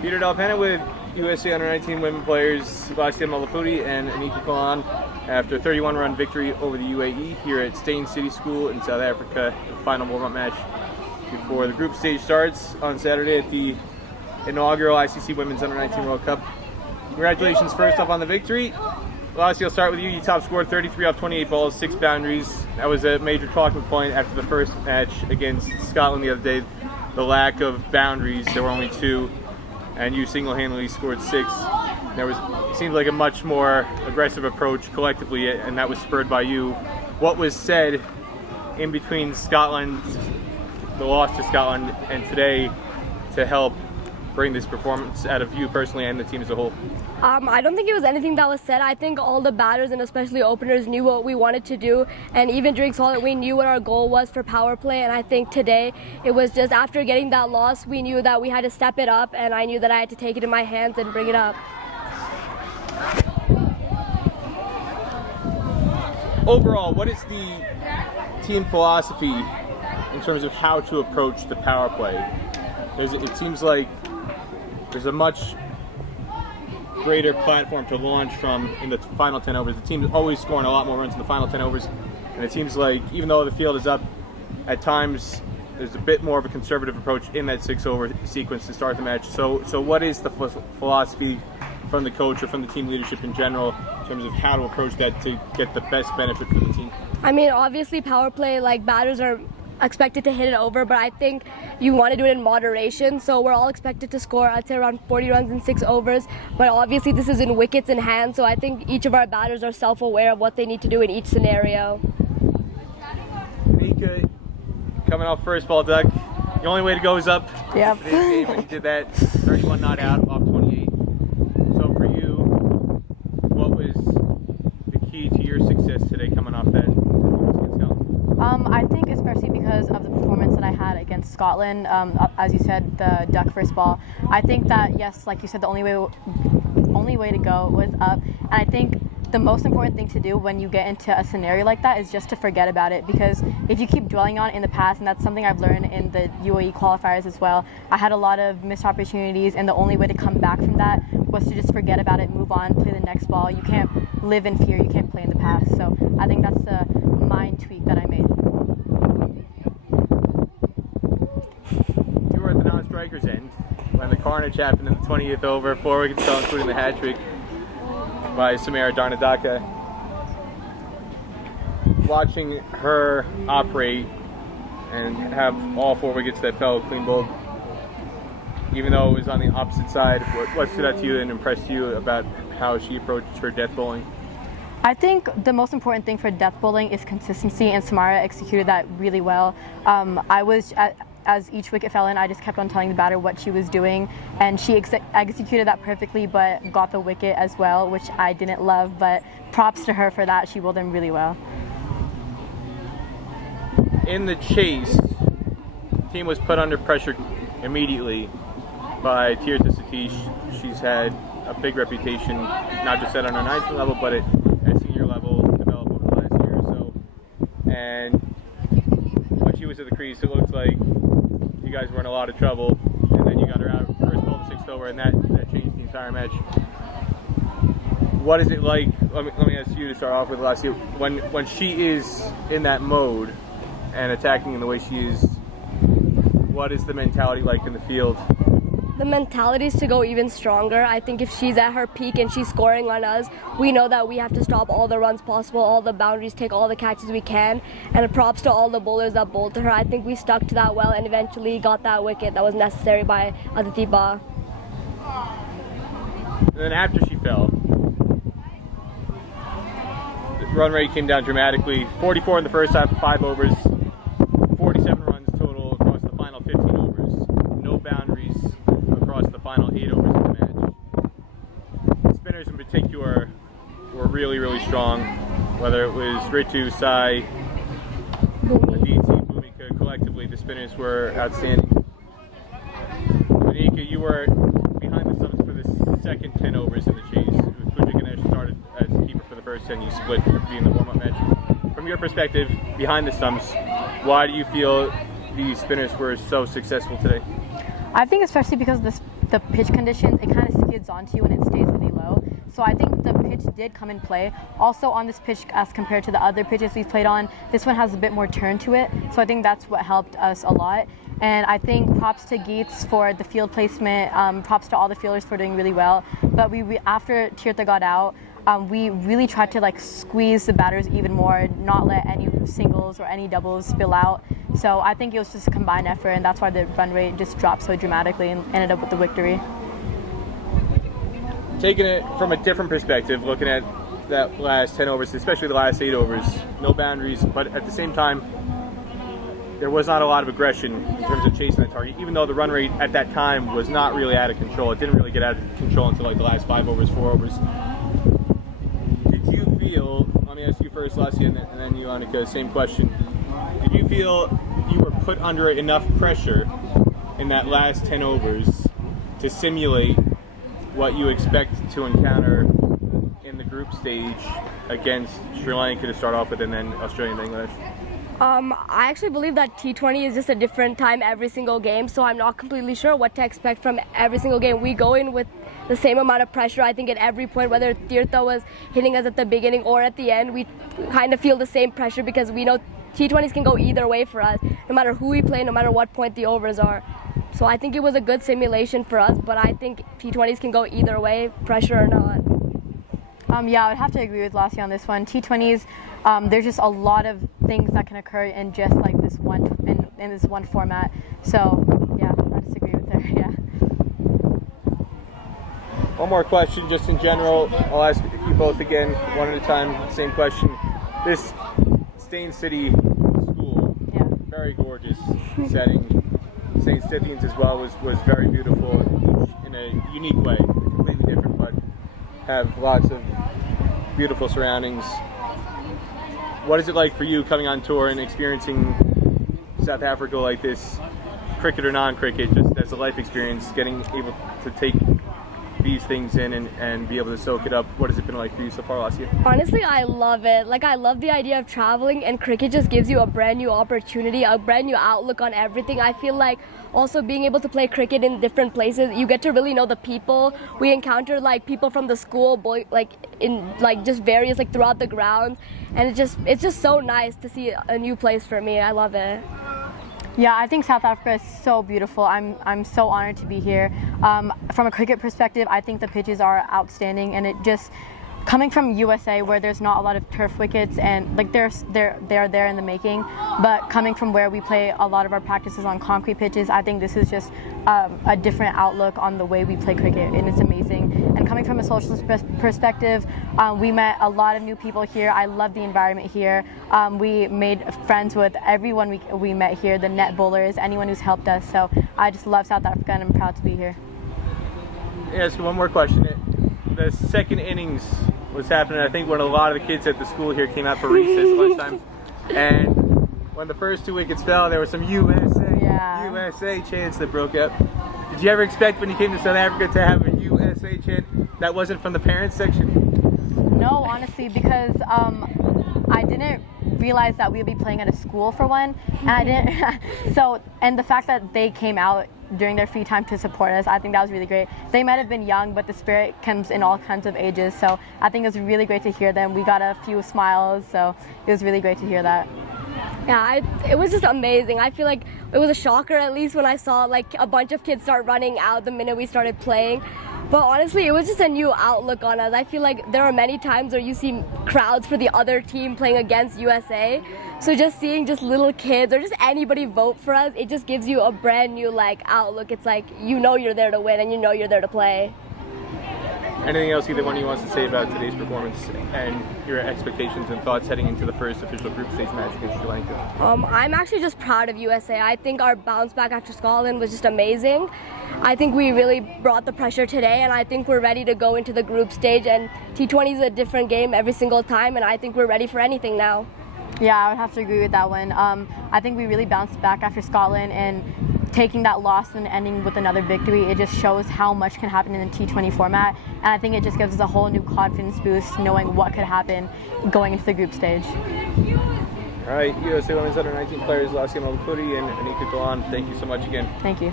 Peter Delpena with USA Under-19 women players Laasya Mullapudi and Anika Kolan after a 31-run victory over the UAE here at Steyn City School in South Africa. The final warm-up match before the group stage starts on Saturday at the inaugural ICC Women's Under-19 World Cup. Congratulations first off on the victory. Laasya, I'll start with you. You top scored 33 off 28 balls, 6 boundaries. That was a major talking point after the first match against Scotland the other day. The lack of boundaries, there were only 2. And you single-handedly scored 6. Seemed like a much more aggressive approach collectively, and that was spurred by you. What was said in between Scotland, the loss to Scotland, and today to help bring this performance out of you personally and the team as a whole? I don't think it was anything that was said. I think all the batters and especially openers knew what we wanted to do, and even during Scotland we knew what our goal was for power play, and I think today it was just after getting that loss we knew that we had to step it up, and I knew that I had to take it in my hands and bring it up. Overall, what is the team philosophy in terms of how to approach the power play? It seems like there's a much greater platform to launch from in the final 10 overs. The team's always scoring a lot more runs in the final 10 overs, and it seems like even though the field is up, at times there's a bit more of a conservative approach in that 6-over sequence to start the match. So what is the philosophy from the coach or from the team leadership in general in terms of how to approach that to get the best benefit for the team? I mean, obviously power play, like batters are expected to hit it over, but I think you want to do it in moderation. So we're all expected to score, I'd say, around 40 runs in 6 overs. But obviously this is in wickets in hand, so I think each of our batters are self-aware of what they need to do in each scenario. Anika, coming off first ball duck, the only way to go is up. Yep. Today's game, when you did that, 31 not out off 28. So for you, what was the key to your success today coming off that? I think especially because of the performance that I had against Scotland, as you said, the duck first ball. I think that, yes, like you said, the only way to go was up. And I think the most important thing to do when you get into a scenario like that is just to forget about it, because if you keep dwelling on it in the past, and that's something I've learned in the UAE qualifiers as well, I had a lot of missed opportunities, and the only way to come back from that was to just forget about it, move on, play the next ball. You can't live in fear, you can't play in the past. So I think that's the mind tweak that I made. You were at the non-strikers end when the carnage happened in the 20th over, 4 wickets fell, including the hat trick by Samira Darnadaka. Watching her operate and have all 4 wickets that fell clean bowled, even though it was on the opposite side, what stood out to you and impressed you about how she approached her death bowling? I think the most important thing for death bowling is consistency, and Samara executed that really well. As each wicket fell in, I just kept on telling the batter what she was doing, and she executed that perfectly, but got the wicket as well, which I didn't love, but props to her for that. She bowled in really well. In the chase, the team was put under pressure immediately by Steyn City. She's had a big reputation, not just at under-19 level, but at senior level, developed over the last year or so. And when she was at the crease, it looked like you guys were in a lot of trouble, and then you got her out first ball to 6th over, and that changed the entire match. What is it like? Let me ask you to start off with, Laasya. When she is in that mode and attacking in the way she is, what is the mentality like in the field? The mentality is to go even stronger. I think if she's at her peak and she's scoring on us, we know that we have to stop all the runs possible, all the boundaries, take all the catches we can, and props to all the bowlers that bowled to her. I think we stuck to that well and eventually got that wicket that was necessary by Aditi Ba. And then after she fell, the run rate came down dramatically. 44 in the first half, 5 overs, 47 runs total across the final 15 overs. No boundaries across the final 8 overs of the match. The spinners in particular were really, really strong, whether it was Ritu, Sai, Aditi, Bhumika. Collectively, the spinners were outstanding. Anika, you were behind the stumps for the second 10 overs in the chase. Pooja Ganesh started as keeper for the first 10. You split for being the warm-up match. From your perspective, behind the stumps, why do you feel the spinners were so successful today? I think especially because the pitch conditions, it kind of skids onto you and it stays really low. So I think the pitch did come in play. Also on this pitch, as compared to the other pitches we've played on, this one has a bit more turn to it. So I think that's what helped us a lot. And I think props to Geets for the field placement, props to all the fielders for doing really well. But after Tirtha got out, we really tried to like squeeze the batters even more, not let any singles or any doubles spill out. So I think it was just a combined effort, and that's why the run rate just dropped so dramatically and ended up with the victory. Taking it from a different perspective, looking at that last 10 overs, especially the last 8 overs, no boundaries, but at the same time, there was not a lot of aggression in terms of chasing that target, even though the run rate at that time was not really out of control. It didn't really get out of control until like the last 5 overs, 4 overs. Did you feel, let me ask you first, Laasya, and then you, Anika, same question. Did you feel you were put under enough pressure in that last 10 overs to simulate what you expect to encounter in the group stage against Sri Lanka to start off with, and then Australia and Bangladesh? I actually believe that T20 is just a different time every single game, so I'm not completely sure what to expect from every single game. We go in with the same amount of pressure, I think, at every point, whether Tirtha was hitting us at the beginning or at the end. We kind of feel the same pressure because we know T20s can go either way for us, no matter who we play, no matter what point the overs are. So I think it was a good simulation for us, but I think T20s can go either way, pressure or not. Yeah, I would have to agree with Laasya on this one. T20s, there's just a lot of things that can occur in just like this one in this one format. So yeah, I disagree with her. Yeah. One more question, just in general. I'll ask you both again, one at a time. Same question. This Steyn City School, Yeah. very gorgeous setting. St. Stithians as well was very beautiful in a unique way, completely different, but have lots of beautiful surroundings. What is it like for you coming on tour and experiencing South Africa like this, cricket or non-cricket, just as a life experience, getting able to take these things in and be able to soak it up? What has it been like for you so far, Laasya? Honestly, I love it. Like, I love the idea of traveling, and cricket just gives you a brand new opportunity, a brand new outlook on everything. I feel like also being able to play cricket in different places, you get to really know the people. We encountered like people from the school, like in like just various like throughout the grounds, and it's just so nice to see a new place for me. I love it. Yeah, I think South Africa is so beautiful. I'm so honored to be here. From a cricket perspective, I think the pitches are outstanding, and it just coming from USA where there's not a lot of turf wickets and like they're there in the making, but coming from where we play a lot of our practices on concrete pitches, I think this is just a different outlook on the way we play cricket, and it's amazing. And coming from a social perspective, we met a lot of new people here. I love the environment here. We made friends with everyone we met here, the net bowlers, anyone who's helped us. So I just love South Africa, and I'm proud to be here. Yeah, ask you one more question. The second innings was happening. I think when a lot of the kids at the school here came out for recess lunchtime, and when the first 2 wickets fell, there was some USA chants that broke out. Did you ever expect when you came to South Africa to have a USA chant that wasn't from the parents section? No, honestly, because I didn't realize that we'd be playing at a school for one, and I didn't. So, and the fact that they came out during their free time to support us, I think that was really great. They might have been young, but the spirit comes in all kinds of ages, so I think it was really great to hear them. We got a few smiles, so it was really great to hear that. Yeah, it was just amazing. I feel like it was a shocker, at least when I saw like a bunch of kids start running out the minute we started playing. But honestly, it was just a new outlook on us. I feel like there are many times where you see crowds for the other team playing against USA. So just seeing just little kids or just anybody vote for us, it just gives you a brand new like outlook. It's like, you know you're there to win and you know you're there to play. Anything else either one of you wants to say about today's performance and your expectations and thoughts heading into the first official group stage match against Sri Lanka? I'm actually just proud of USA. I think our bounce back after Scotland was just amazing. I think we really brought the pressure today, and I think we're ready to go into the group stage, and T20 is a different game every single time, and I think we're ready for anything now. Yeah, I would have to agree with that one. I think we really bounced back after Scotland, and taking that loss and ending with another victory, it just shows how much can happen in the T20 format, and I think it just gives us a whole new confidence boost knowing what could happen going into the group stage. All right, USA Women's Under-19 players Laasya Mullapudi and Anika Kolan, thank you so much again. Thank you.